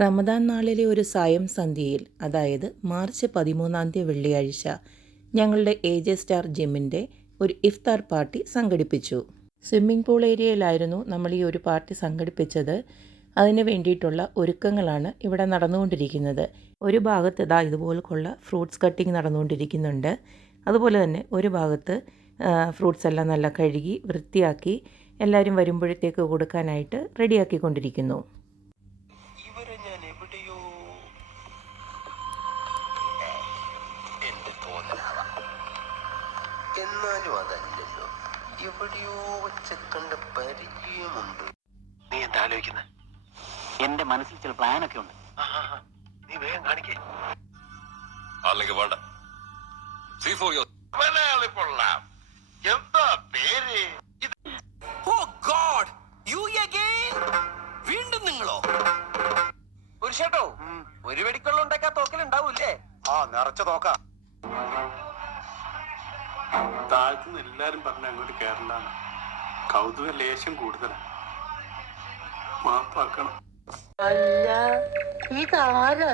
റമദാൻ നാളിലെ ഒരു സായം സന്ധ്യയിൽ, അതായത് മാർച്ച് 13 വെള്ളിയാഴ്ച, ഞങ്ങളുടെ AJ സ്റ്റാർ ജിമ്മിൻ്റെ ഒരു ഇഫ്താർ പാർട്ടി സംഘടിപ്പിച്ചു. സ്വിമ്മിംഗ് പൂൾ ഏരിയയിലായിരുന്നു നമ്മൾ ഈ ഒരു പാർട്ടി സംഘടിപ്പിച്ചത്. അതിന് വേണ്ടിയിട്ടുള്ള ഒരുക്കങ്ങളാണ് ഇവിടെ നടന്നുകൊണ്ടിരിക്കുന്നത്. ഒരു ഭാഗത്ത് ഇതുപോലുള്ള ഫ്രൂട്ട്സ് കട്ടിങ് നടന്നുകൊണ്ടിരിക്കുന്നുണ്ട്. അതുപോലെ തന്നെ ഒരു ഭാഗത്ത് ഫ്രൂട്ട്സ് എല്ലാം നല്ല കഴുകി വൃത്തിയാക്കി എല്ലാവരും വരുമ്പോഴത്തേക്ക് കൊടുക്കാനായിട്ട് റെഡിയാക്കിക്കൊണ്ടിരിക്കുന്നു. എന്നാലും അതല്ലല്ലോ, എവിടെയോ വെച്ച കണ്ട പരിചയമുണ്ട്. നീ എന്താ ആലോചിക്കുന്നത്? എന്റെ മനസ്സിൽ ചില പ്ലാനൊക്കെ ഉണ്ട്. നീ വേഗം കാണിക്കേ. അല്ലെങ്കിൽ വേണ്ട. മലയാളി കൊള്ളാം. എന്താ പേര്? ഓ ഗോഡ്, യു അഗൈൻ? വീണ്ടും നിങ്ങളോ? പുരുഷേട്ടോ, ഒരു വെടിക്കൊള്ള ഉണ്ടാക്കാ തോക്കലുണ്ടാവൂല്ലേ? ആ, നിറച്ച തോക്ക. താഴ്ത്തുനിന്ന് എല്ലാരും പറഞ്ഞ അങ്ങോട്ട് കേരളാണ്. കൗതുക ലേശം കൂടുതലാണ്. മാപ്പാക്കണം. അല്ല, ഇതാരാ?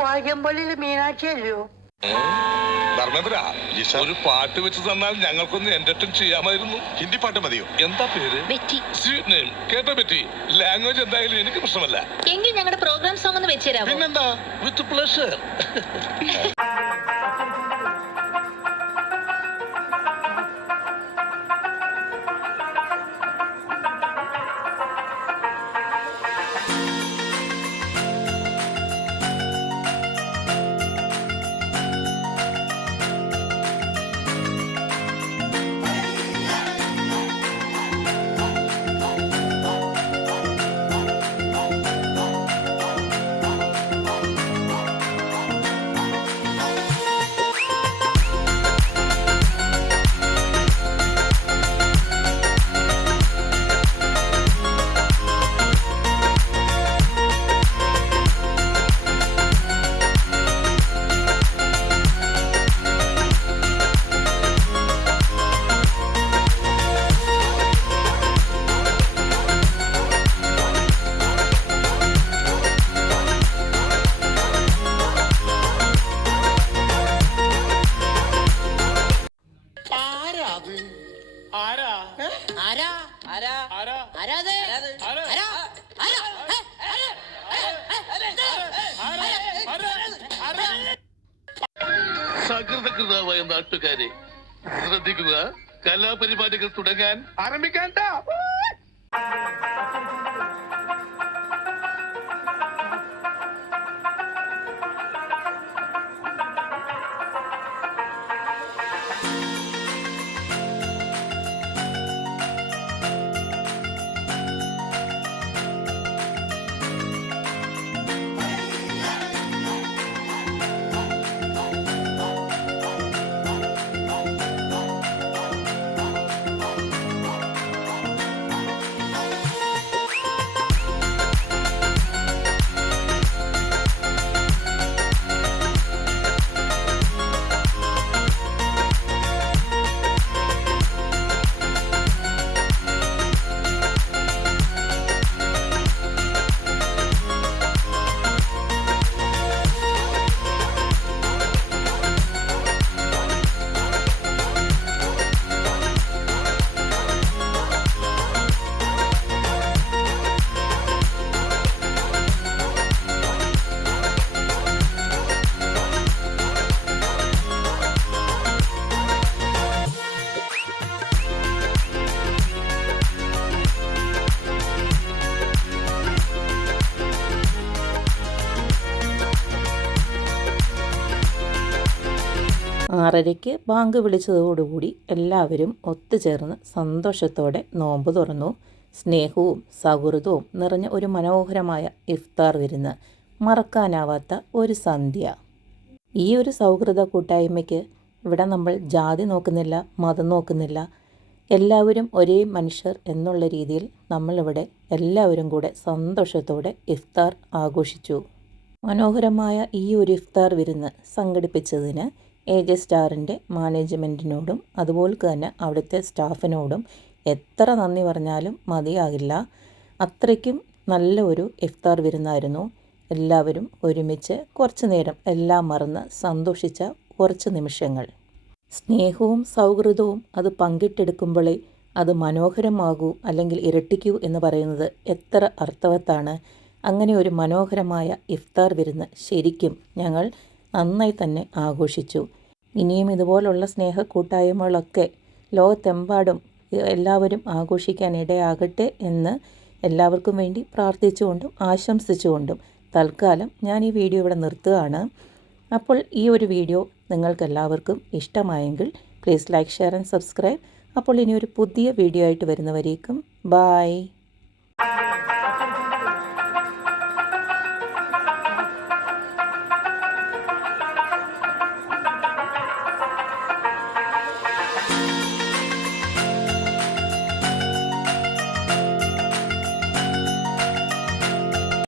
വാഴമ്പള്ളിയിലെ മീനാക്ഷിയല്ലോ? ധർമ്മേന്ദ്ര, ഒരു പാട്ട് വെച്ച് തന്നാൽ ഞങ്ങൾക്കൊന്ന് എന്റർടൈൻ ചെയ്യാമായിരുന്നു. ഹിന്ദി പാട്ട് മതിയോ? എന്താ പേര്? Sweet name. കേട്ടോ ബെറ്റി? ലാംഗ്വേജ് എന്തായാലും എനിക്ക് പ്രശ്നമല്ല. എങ്കിൽ ഞങ്ങളുടെ പ്രോഗ്രാം സോങ് ഒന്ന് വെച്ചുതരാമോ? പിന്നെന്താ, വിത്ത് പ്ലഷർ. സകൃതകൃതമായ നാട്ടുകാരെ ശ്രദ്ധിക്കുക, കലാപരിപാടികൾ തുടങ്ങാൻ ആരംഭിക്കാൻ. ആറരയ്ക്ക് ബാങ്ക് വിളിച്ചതോടുകൂടി എല്ലാവരും ഒത്തുചേർന്ന് സന്തോഷത്തോടെ നോമ്പ് തുറന്നു. സ്നേഹവും സൗഹൃദവും നിറഞ്ഞ ഒരു മനോഹരമായ ഇഫ്താർ വിരുന്ന്, മറക്കാനാവാത്ത ഒരു സന്ധ്യ. ഈ ഒരു സൗഹൃദ കൂട്ടായ്മയ്ക്ക് ഇവിടെ നമ്മൾ ജാതി നോക്കുന്നില്ല, മതം നോക്കുന്നില്ല. എല്ലാവരും ഒരേ മനുഷ്യർ എന്നുള്ള രീതിയിൽ നമ്മളിവിടെ എല്ലാവരും കൂടെ സന്തോഷത്തോടെ ഇഫ്താർ ആഘോഷിച്ചു. മനോഹരമായ ഈ ഒരു ഇഫ്താർ വിരുന്ന് സംഘടിപ്പിച്ചതിന് AJ സ്റ്റാറിൻ്റെ മാനേജ്മെൻറ്റിനോടും അതുപോലെ തന്നെ അവിടുത്തെ സ്റ്റാഫിനോടും എത്ര നന്ദി പറഞ്ഞാലും മതിയാകില്ല. അത്രയ്ക്കും നല്ല ഒരു ഇഫ്താർ വിരുന്നായിരുന്നു. എല്ലാവരും ഒരുമിച്ച് കുറച്ചു നേരം എല്ലാം മറന്ന് സന്തോഷിച്ച കുറച്ച് നിമിഷങ്ങൾ. സ്നേഹവും സൗഹൃദവും അത് പങ്കിട്ടെടുക്കുമ്പോഴേ അത് മനോഹരമാകൂ അല്ലെങ്കിൽ ഇരട്ടിക്കൂ എന്ന് പറയുന്നത് എത്ര അർത്ഥവത്താണ്. അങ്ങനെ ഒരു മനോഹരമായ ഇഫ്താർ വിരുന്ന് ശരിക്കും ഞങ്ങൾ നന്നായി തന്നെ ആഘോഷിച്ചു. ഇനിയും ഇതുപോലുള്ള സ്നേഹ കൂട്ടായ്മകളൊക്കെ ലോകത്തെമ്പാടും എല്ലാവരും ആഘോഷിക്കാൻ ഇടയാകട്ടെ എന്ന് എല്ലാവർക്കും വേണ്ടി പ്രാർത്ഥിച്ചുകൊണ്ടും ആശംസിച്ചുകൊണ്ടും തൽക്കാലം ഞാൻ ഈ വീഡിയോ ഇവിടെ നിർത്തുകയാണ്. അപ്പോൾ ഈ ഒരു വീഡിയോ നിങ്ങൾക്കെല്ലാവർക്കും ഇഷ്ടമായെങ്കിൽ please like, share and subscribe. അപ്പോൾ ഇനി ഒരു പുതിയ വീഡിയോ ആയിട്ട് വരുന്നവരേക്കും ബായ്.